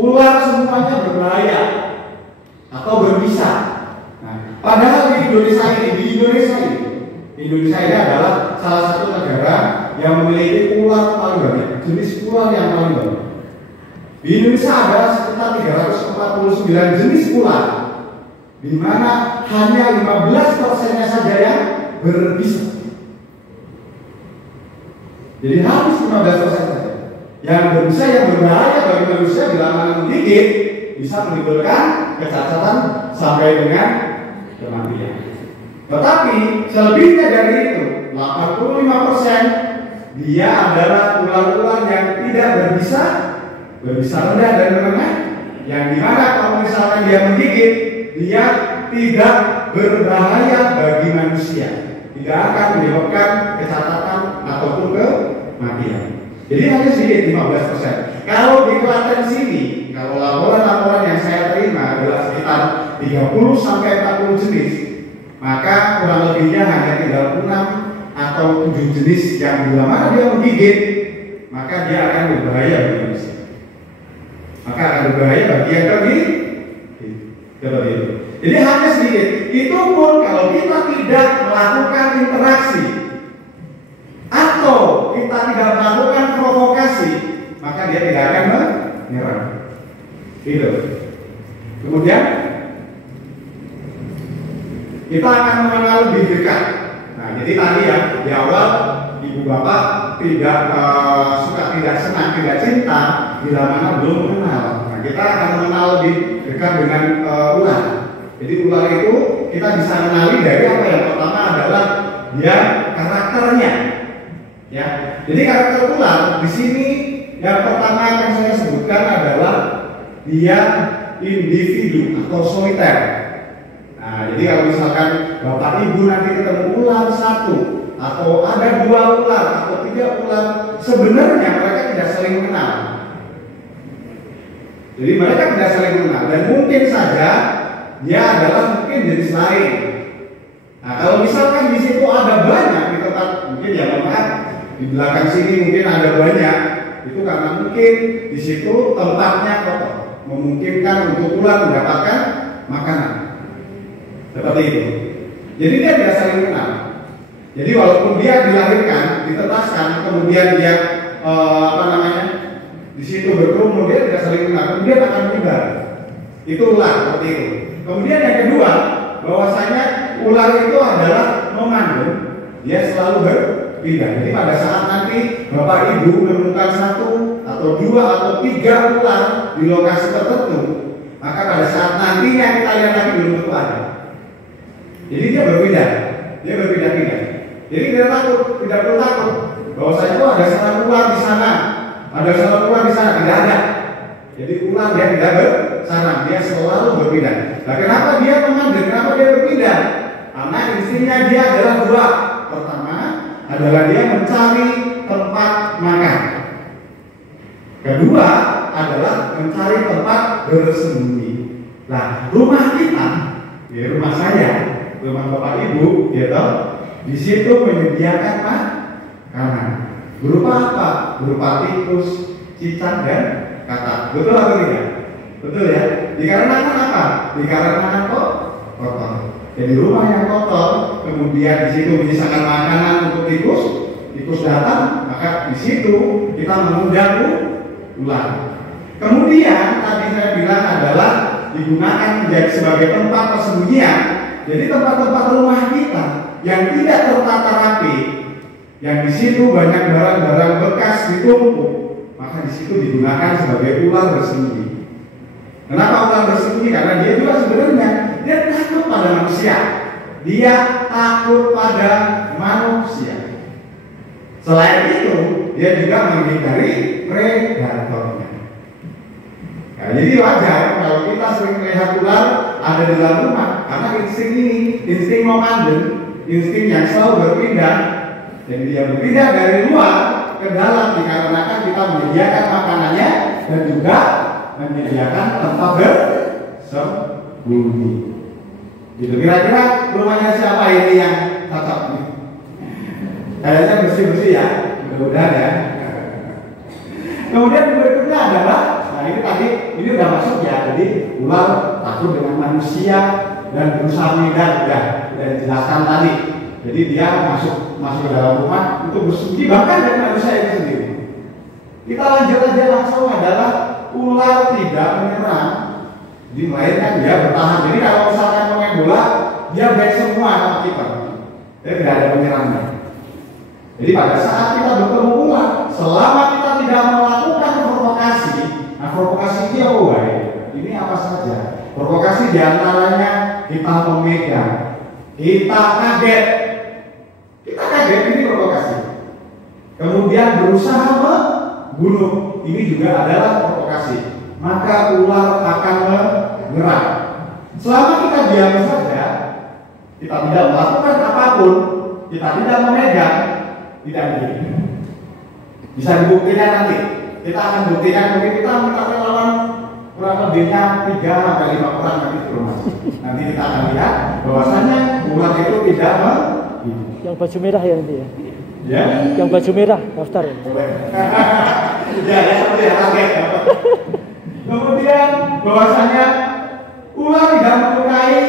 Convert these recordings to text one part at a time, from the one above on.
ular semuanya berbahaya atau berbisa. Nah, padahal di Indonesia ini adalah salah satu negara yang memiliki ular paling banyak, jenis ular yang paling banyak. Di Indonesia ada sekitar 349 jenis ular, di mana hanya 15%-nya saja yang berbisa. Jadi habis 15% saja. Yang berbisa, yang berbahaya bagi manusia bila mana menggigit, bisa menimbulkan kecacatan sampai dengan kematian. Tetapi selebihnya dari itu, 85% dia adalah ular-ular yang tidak berbisa, berbisa rendah dan menengah, yang dimana kalau misalkan dia menggigit, dia tidak berbahaya bagi manusia, tidak akan menyebabkan kecacatan ataupun kematian. Jadi hanya sedikit 15%. Kalau di Klaten sini, kalau laporan-laporan yang saya terima adalah sekitar 30 sampai 40 jenis, maka kurang lebihnya hanya tinggal 6 atau 7 jenis yang bila mana dia menggigit, maka dia akan berbahaya bagi manusia. Maka akan berbahaya bagi yang tergigit. Seperti itu. Jadi hanya sedikit. Itu pun kalau kita tidak melakukan interaksi atau kita tidak melakukan provokasi, maka dia tidak akan menyerang. Itu. Kemudian kita akan mengenal lebih dekat. Nah, jadi tadi ya di awal ibu bapak tidak senang, tidak cinta bila mana belum mengenal. Nah, kita akan mengenal lebih dekat dengan ular. Jadi ular itu kita bisa kenali dari apa yang pertama adalah dia karakternya. Ya, jadi karakter ular di sini yang pertama yang saya sebutkan adalah dia individu atau soliter. Nah, jadi kalau misalkan bapak ibu nanti ketemu ular satu atau ada 2 ular atau 3 ular, sebenarnya mereka tidak saling mengenal. Jadi mereka tidak saling mengenal dan mungkin saja dia adalah mungkin jenis lain. Nah, kalau misalkan di situ ada banyak di tempat, mungkin ya maaf di belakang sini mungkin ada banyak, itu karena mungkin di situ tempatnya kotor, memungkinkan untuk ular mendapatkan makanan. Seperti itu. Jadi dia tidak saling kenal. Jadi walaupun dia dilahirkan, ditetaskan, kemudian dia di situ berkerumun, dia tidak saling kenal. Kemudian akan menyebar. Itu ular seperti itu. Kemudian yang kedua, bahwasanya ular itu adalah memandung, dia selalu berpindah. Jadi pada saat nanti bapak ibu menemukan 1 atau 2 atau 3 ular di lokasi tertentu, maka pada saat nantinya kita lihat lagi belum tentu ada. Jadi dia berpindah-pindah. Jadi tidak perlu takut bahwasanya itu ada sarang ular di sana, ada sarang ular di sana, tidak ada. Jadi ular dia tidak bersarang, dia selalu berpindah. Nah, kenapa dia memandang? Kenapa dia berpindah? Karena instingnya dia adalah 2. Pertama adalah dia mencari tempat makan. Kedua adalah mencari tempat bersembunyi. Nah, rumah kita, di rumah saya, rumah bapak ibu, gitu, di situ menyediakan makanan. Berupa apa? Berupa tikus, cicak dan katak. Betul atau tidak? Betul ya. Dikarenakan apa? Dikarenakan kotor. Jadi rumah yang kotor, kemudian di situ menyisakan makanan untuk tikus datang, maka di situ kita mengundang ular. Kemudian tadi saya bilang adalah digunakan menjadi sebagai tempat persembunyian. Jadi tempat-tempat rumah kita yang tidak tertata rapi, yang di situ banyak barang-barang bekas ditumpuk, maka di situ digunakan sebagai ular bersembunyi. Kenapa ular bersembunyi? Karena dia juga sebenarnya dia takut pada manusia. Dia takut pada manusia. Selain itu, dia juga menghindari predatornya. Nah, jadi wajar kalau kita sering melihat ular ada di dalam rumah, karena insting ini, insting nomaden, insting yang selalu berpindah. Jadi dia berpindah dari luar ke dalam dikarenakan kita menyediakan makanannya dan juga menyediakan tempat bersembunyi. Gitu. Kira-kira rumahnya siapa ini yang cocok nih? Kayaknya bersih-bersih ya, mudah-mudahan ya. Kemudian berikutnya adalah, nah ini tadi ini udah masuk ya, jadi ular takut dengan manusia dan berusaha menghindar, udah dijelaskan tadi. Jadi dia masuk ke dalam rumah untuk bersembunyi bahkan dari manusia itu sendiri. Kita lanjut aja langsung adalah ular tidak menyerang, jadi melainkan dia bertahan. Jadi kalau misalkan pemain bola, dia baik semua sama kita, dia tidak ada penyerangnya. Jadi pada saat kita bertemu ular, selama kita tidak melakukan provokasi, nah provokasi itu apa baik? Ini apa saja? Provokasi diantaranya kita memegang, kita kaget ini provokasi. Kemudian berusaha membunuh, ini juga adalah provokasi. Maka ular akan menyerang. Selama kita diam saja, kita tidak melakukan apapun, kita tidak memegang, tidak begini. Bisa dibuktikan nanti. Kita akan buktikan, mungkin kita minta relawan kurang lebihnya 3-5 orang nanti ke rumah. Nanti kita akan lihat bahwasannya ular itu tidak yang baju merah ya nanti ya. Ya. Yang baju merah daftar ya. Ya seperti yang kaget. Kemudian bahwasannya ular tidak menyukai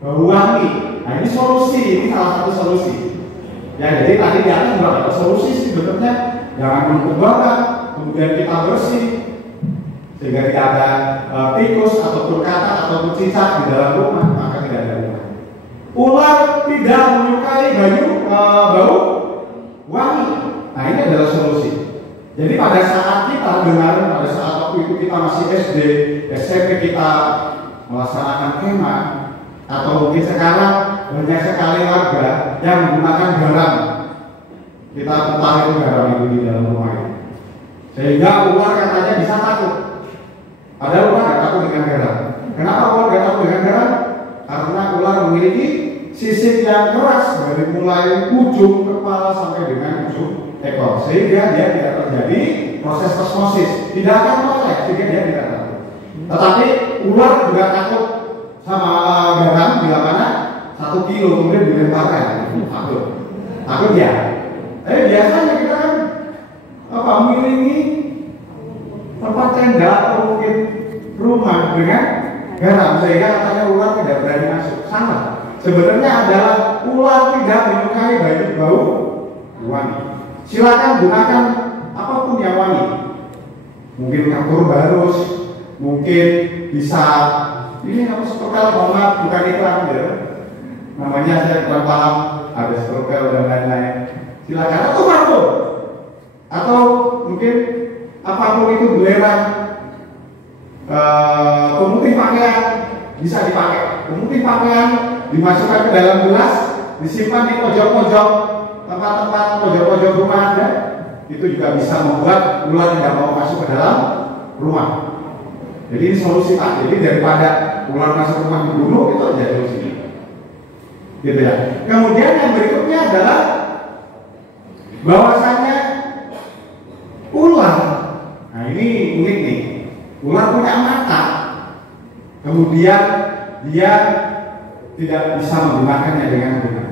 bau wangi. Nah ini solusi, ini salah satu solusi. Ya jadi tadi di atas juga ada solusi sih sebenarnya, jangan menutup barang, kemudian kita bersih sehingga tidak ada tikus ataupun katak ataupun cicak di dalam rumah, maka tidak ada rumah. Ular tidak menyukai bau wangi. Nah ini adalah solusi. Jadi pada saat kita dengar, pada saat waktu itu kita masih SD, SMP kita melaksanakan kemah, atau mungkin sekarang banyak sekali warga yang menggunakan garam. Kita entah itu garam itu di dalam rumah itu, sehingga ular katanya bisa takut. Padahal ular tidak takut dengan garam. Kenapa ular tidak takut dengan garam? Karena ular memiliki sisik yang keras dari mulai ujung kepala sampai dengan ujung ekor, sehingga dia tidak terjadi proses osmosis, tidak akan meleleh, sehingga dia tidak takut. Tetapi ular juga takut sama garam bila mana 1 kilo kemudian dilemparkan, takut ya. Tapi biasanya kita kan mengiringi tempat tenda atau mungkin rumah dengan garam, sehingga katanya ular tidak berani masuk. Salah. Sebenarnya adalah ular tidak menyukai bau wangi. Silakan gunakan apapun yang wangi. Mungkin kapur barus, mungkin bisa ini apa spekal, mohon bukan iklan ya. Namanya saya kurang paham, ada spekal dan lain-lain. Silakan atau parfum, atau mungkin apapun itu belerang, pemutih pakaian bisa dipakai. Pemutih pakaian dimasukkan ke dalam gelas, disimpan di pojok-pojok tempat-tempat pojok-pojok rumah Anda. Itu juga bisa membuat ular tidak mau masuk ke dalam rumah. Jadi ini solusi Pak. Jadi daripada ular masuk rumah dibunuh, itu aja solusinya. Gitu ya. Kemudian yang berikutnya adalah bahwasannya ular. Nah ini unik nih. Ular punya mata. Kemudian dia tidak bisa menggunakannya dengan benar.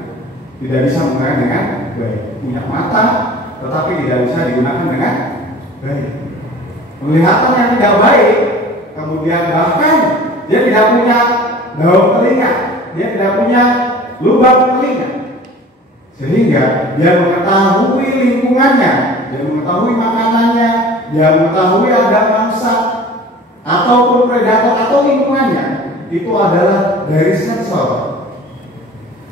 Tidak bisa menggunakan dengan baik. Punya mata, tetapi tidak bisa digunakan dengan baik. Penglihatan yang tidak baik. Kemudian bahkan dia tidak punya daun telinga, dia tidak punya lubang telinga, sehingga dia mengetahui lingkungannya, dia mengetahui makanannya, dia mengetahui ada mangsa ataupun predator atau lingkungannya. Itu adalah dari sensor.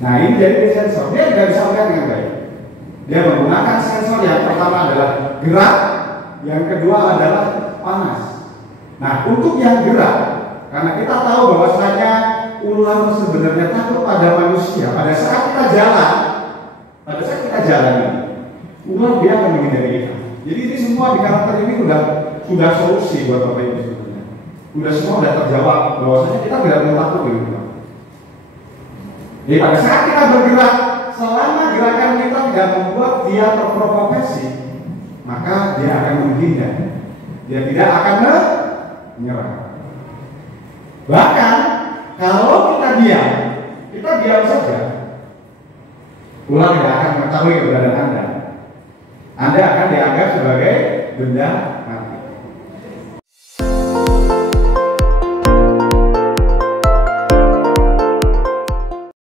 Nah ini dari sensor, dia tidak bisa melihat dengan baik. Dia menggunakan sensor yang pertama adalah gerak, yang kedua adalah panas. Nah, untuk yang gerak, karena kita tahu bahwasanya ular sebenarnya takut pada manusia. Pada saat kita jalan, ular dia akan menghindari kita. Jadi ini semua di karakter ini sudah solusi buat Bapak Ibu sebenarnya. Semua sudah terjawab bahwasanya kita tidak perlu takut dengan ular. Jadi pada saat kita bergerak, selama gerakan kita tidak membuat dia terprovokasi, maka dia akan menghindar. Dia tidak akan menyerang. Bahkan kalau kita diam saja, ular tidak akan mengetahui keberadaan Anda. Anda akan dianggap sebagai benda mati.